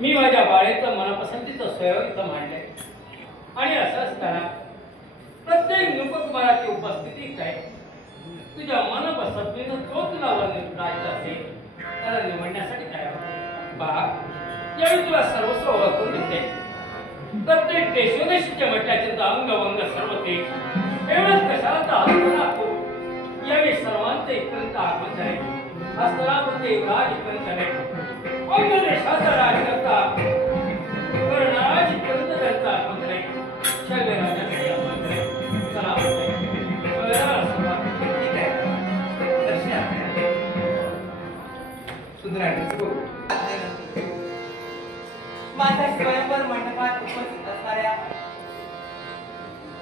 मी माझ्या बाळेचं मनपसंतीचं स्वयं इथं मांडलंय आणि असं असताना प्रत्येक नृपकुमाराची उपस्थिती काय तुझ्या मनपसंतीनं जो तुला वर्णन करायचं असेल त्याला निवडण्यासाठी तयार बा यावेळी तुला सर्वस्व ओळखून देते प्रत्येक देशोदेशीच्या म्हटल्याचे अंग वंग सर्व ते एवढंच कशाला तर यावेळी सर्वांचे इथपर्यंत आगमन झाले हस्तरापती राज इथपर्यंत झाले अंग देशाचा राज करता कर्णाज इथपर्यंत त्यांचा आगमन झाले शैलराजाने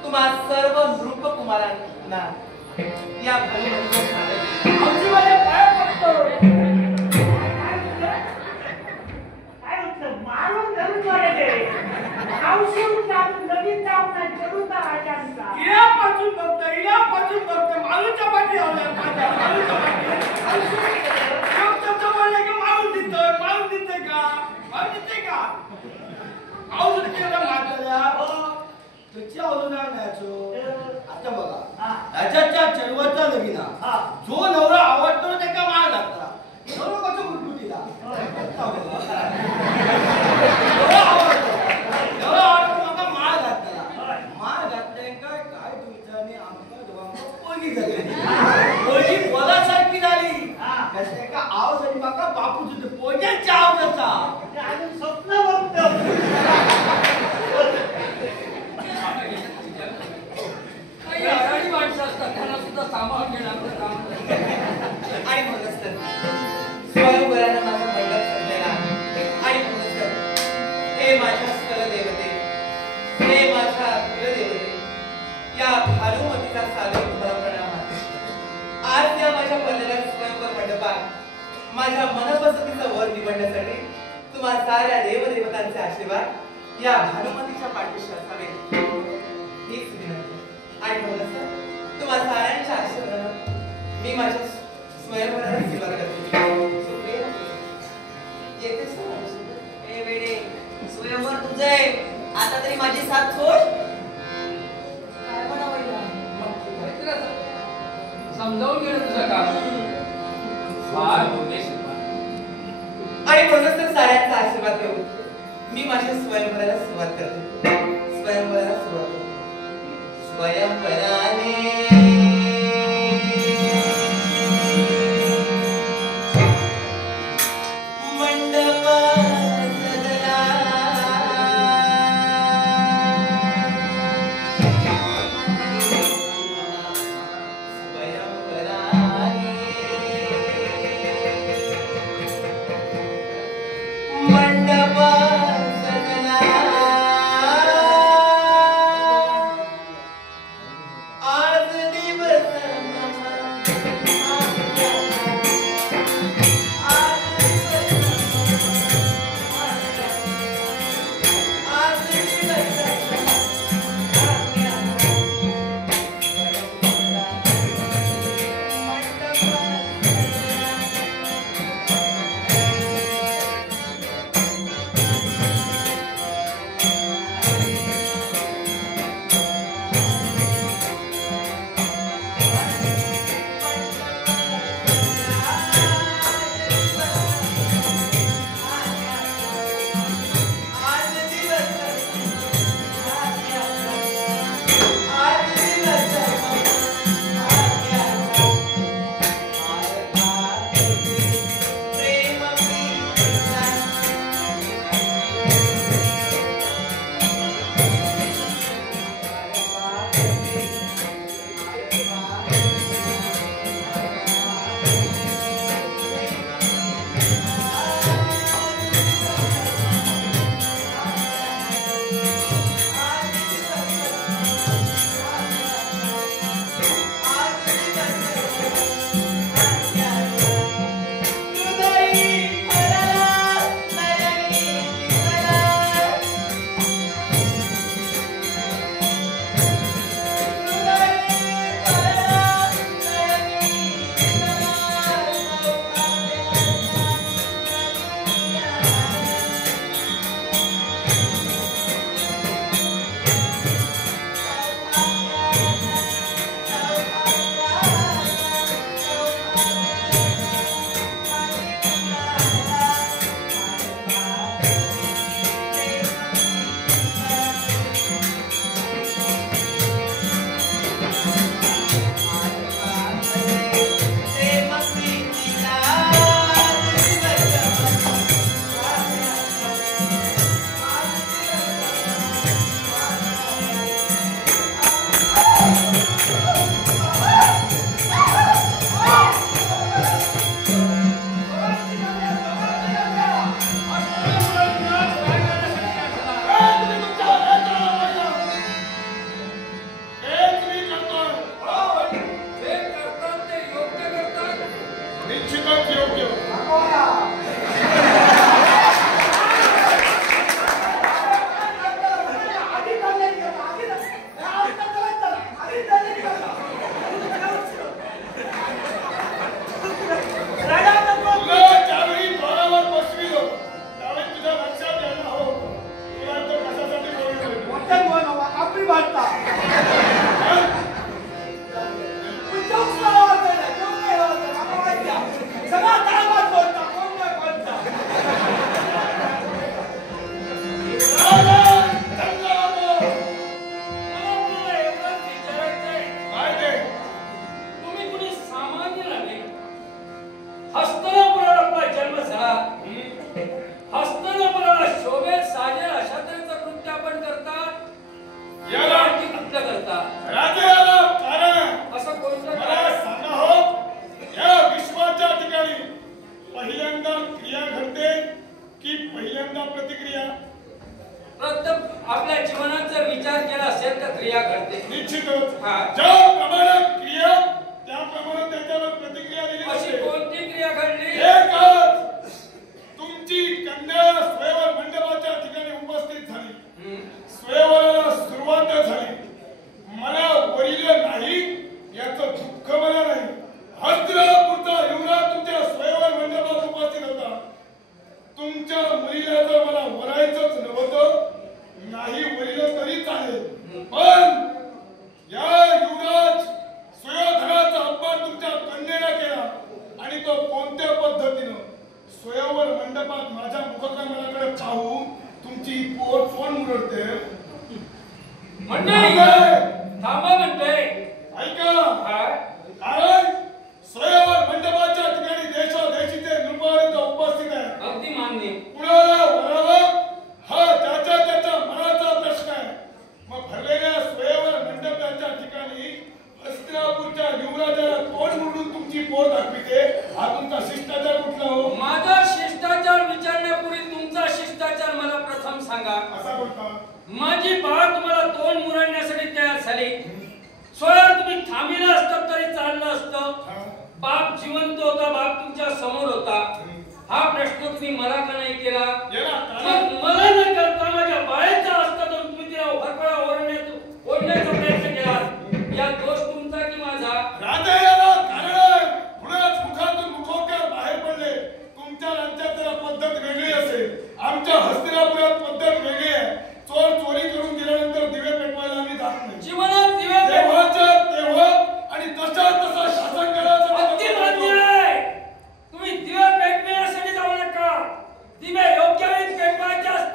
तुम्हा सर्व नृप कुमारांना या भानुमतीचा स्वागत. आमची माझ्या पाया पडतो. काय होतं मारून धरून वाढले औषध जाऊन नवीन जाऊन जरूर राजांचा हिला पासून बघतो मालूच्या पाठी आल्या माझ्या मालूच्या पाठी बोलले की मारून दिसतोय का मारून दिसते का औषध केलं मारताल्या त्याची औषध आणायचो. आता बघा राजाच्या चरवरचा नवीना जो नवरा आवडतो त्याला मार घातला नवरा कसं गुटगुटीला माळ घातलाय काय तुमचं आणि आमच्या दोघांना पोळगी झाली पोळगी पोलासारखी झाली त्याच्या एका आवाजाने बघा बापू तुझे पोळग्याच्या आवाजाचा अजून स्वप्न बघतो. काही अडाणी माणसं असतात त्यांना सुद्धा सामावून घेणं आपलं काम आणि म्हणूनच तर स्वयंवरानं माझा मंडप सजलेला आणि म्हणूनच तर हे माझ्या स्थलदेवते, हे माझ्या कुलदेवते, या भानुमतीचा सादर तुम्हाला प्रणाम आहे. आज या माझ्या पल्लेल्या स्वयंवर मंडपात माझ्या मनपसंतीचा वर निवडण्यासाठी तुम्हा साऱ्या देवदेवतांचे आशीर्वाद या भानुमतीच्या पाठीशी असावे हीच विनंती. आणि म्हणूनच तर तुम्हा साऱ्यांच्या आशीर्वादानं मी माझ्या स्वयंवराला सेवा करते. येतेस ना माझ्यासोबत? ए वेडे स्वयंवर तुझं आहे आता तरी माझी साथ सोड. काय म्हणावं हिला? समजावून घेणं तुझं काम फार उमेश आणि म्हणूनच तर साऱ्यांचा आशीर्वाद घेऊन मी माझ्या स्वयंवराला सुरुवात करते. स्वयंवराला सुरुवात करते. स्वयंवराने करता? राजाला कारण असं कोणतं मला कारण? सांगा हो, या विश्वाच्या ठिकाणी पहिल्यांदा क्रिया घडते की पहिल्यांदा प्रतिक्रिया? प्रत्येक आपल्या जीवनात जर विचार केला असेल तर क्रिया घडते. निश्चितच हा. ज्या प्रमाणात क्रिया त्याप्रमाणे त्याच्यावर प्रतिक्रिया दिली अशी जाते. कोणती क्रिया घडली? एकच, तुमची कन्या स्वयंवर मंडपाच्या ठिकाणी उपस्थित झाली. स्वयंवराला सुरुवात झाली. मला वरील नाही याचं दुःख मला नाही. हस्तिनापूरचा युवराज तुमच्या स्वयंवर मंडपात उपस्थित होता. तुमच्या मुलीला जर मला वरायचंच नव्हतं, नाही वरील तरी चालेल, पण या युवराज सुयोधनाचा अपमान तुमच्या कन्येला केला आणि तो कोणत्या पद्धतीनं स्वयंवर मंडपात माझ्या मुखकमलाकडे पाहून तुमची पोट कोण मुरडते? मंडळी थांबा म्हणतोय. ऐका, हा? कारण स्वयंवर मंडपाच्या ठिकाणी देशोदेशीचे नृपाल उपस्थित आहे. अगदी मान्य. कुणाला वरावं हा त्याच्या त्याच्या मनाचा प्रश्न आहे. मग भरलेल्या स्वयंवर मंडपाच्या ठिकाणी हस्तिनापूरच्या युवराजाला कोण म्हणून तुमची पोट दाखविते? हा तुमचा शिष्टाचार कुठला हो? माझा शिष्टाचार विचारण्यापूर्वी तुमचा शिष्टाचार मला प्रथम सांगा. असा बोलता. माझी बाळ तुम्हाला तोंड मुरडण्यासाठी तयार झाली. स्वयं तुम्ही थांबिला असतात तरी चाललं असतं. बाप जिवंत होता, बाप तुमच्या समोर होता. हा प्रश्न तुम्ही मला का नाही केला? मग मला न करता माझ्या बाळाचा असता तर तुम्ही तिला भरभरा ओढण्याचा प्रयत्न केला. या दोष तुमचा की माझा? राजा याला कारण आहे. पुण्यात मुखातून मुखोद्गार बाहेर पडले. तुमच्या राज्यात जरा पद्धत वेगळी असेल, आमच्या हस्तिनापुरात पद्धत वेगळी आहे. चोर चोरी करून गेल्यानंतर दिवे पेटवायला आम्ही जात नाही. जीवनात दिवे तेव्हाच्या तेव्हा आणि तसा तसा शासन करायचं. अगदी मान्य आहे. तुम्ही दिवे पेटविण्यासाठी जाऊ नका. दिवे योग्य वेळी पेटवायचे असतात.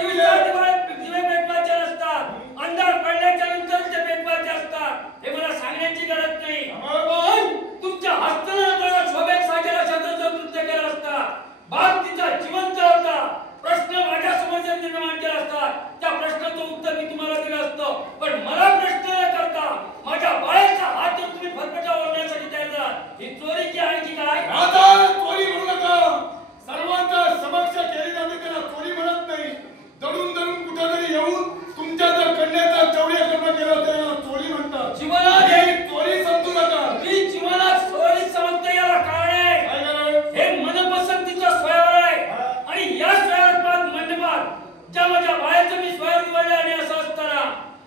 दिवे पेटवायचे नसतात. अंधार पडल्याच्या नंतर ते पेटवायचे असतात. हे मला सांगण्याची गरज नाही. पण तुमच्या हस्ताला शोभेत साजेला शब्दाचं नृत्य केलं असता. बाप तिचा जिवंत होता. प्रश्न माझ्या समोर जर निर्माण केला असता, त्या प्रश्नाचं उत्तर मी तुम्हाला दिलं असतं. पण मला प्रश्न न करता माझ्या बाळाचा हात धरून तुम्ही फरफटा ओढण्यासाठी तयार झाला. ही चोरी की आणखी काय? राजा चोरी म्हणू नका. सर्वांच्या समक्ष केली जाते त्याला चोरी म्हणत नाही. दडून दडून कुठेतरी येऊन तुमच्या जर कन्याचा चौर्यकर्म केला त्याला चोरी म्हणतात. जीवनात ही चोरी समजू नका. मी जीवनात चोरी समजते याला कारण आहे. काय कारण? हे मनपसंतीचं स्वयंवर आहे. आणि या स्वयंवरात मंडपात ज्या माझ्या बाळाचं मी स्वयं निवडले आणि असं असताना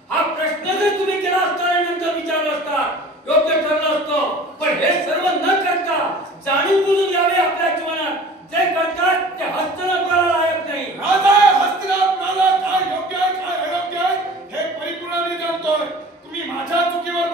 हा प्रश्न जर तुम्ही केला असता आणि नंतर विचारला असता, योग्य ठरलं असतं. पण हे सर्व न करता जाणून बुजून यावे आपल्या जीवनात. जे करतात ते हस्तिनापुराला लायक नाही. राजा हस्तिनापुराला काय योग्य आहे काय अयोग्य आहे हे परिपूर्णाने जाणतोय. तुम्ही माझ्या चुकीवर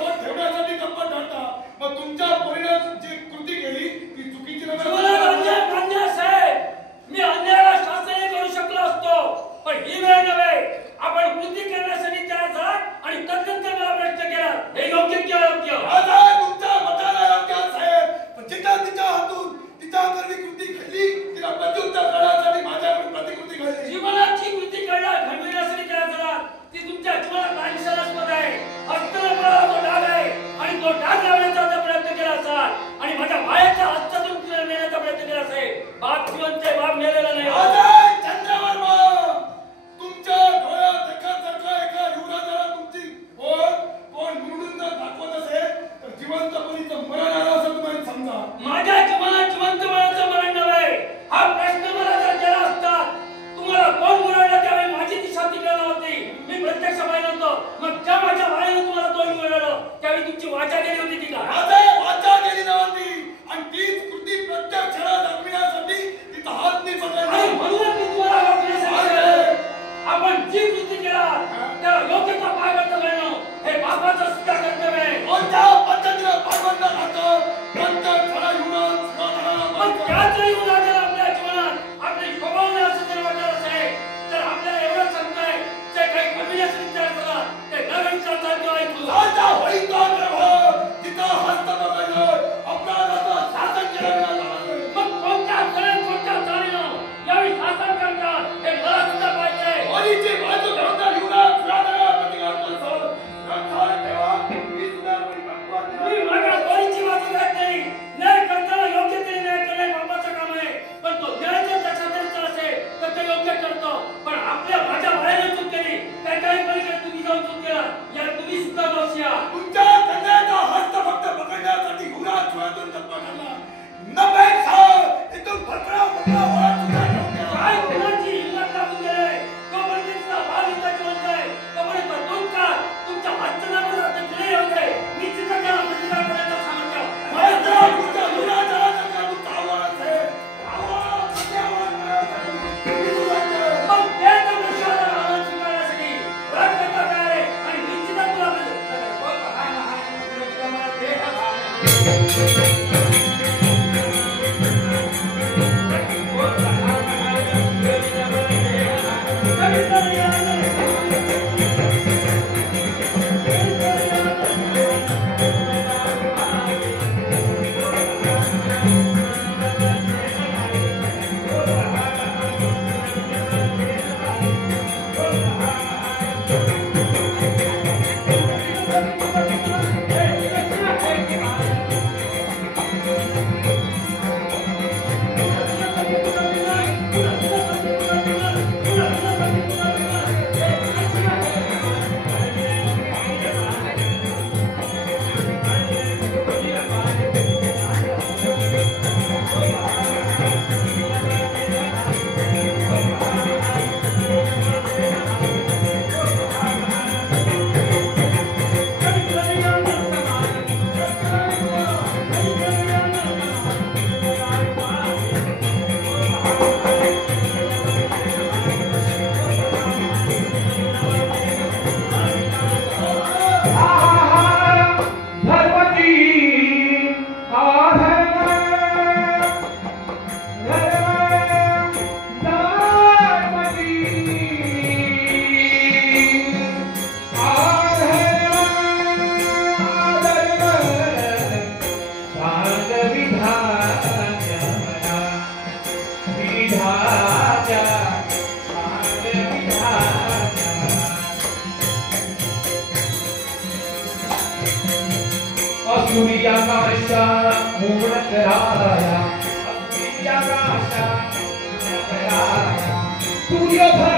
तपस्या. तुमच्या कन्याचा हस्त फक्त पकडण्यासाठी युवराज स्वतंत्र तत्वाला नव्हे साहेब इथून फटरा फटरा वळत सुद्धा ठेवून काय कोणाची हिंमत लागून गेले तो पंडितचा भाव इथं जिवंत आहे. तोपर्यंत दोन काळ तुमच्या वाचनावर आता जुळे होते. मी तिथं त्या प्रतिकार करायचं सामर्थ्य महाराष्ट्रा तुमच्या युवराजाला जर तुमचा आवाज आहे आवाज सत्यावर मग त्याच्या विश्वाला आवाज स्वीकारण्यासाठी व्रत करता तयार आहे. आणि निश्चितच तुला मला देह भाव Tuyo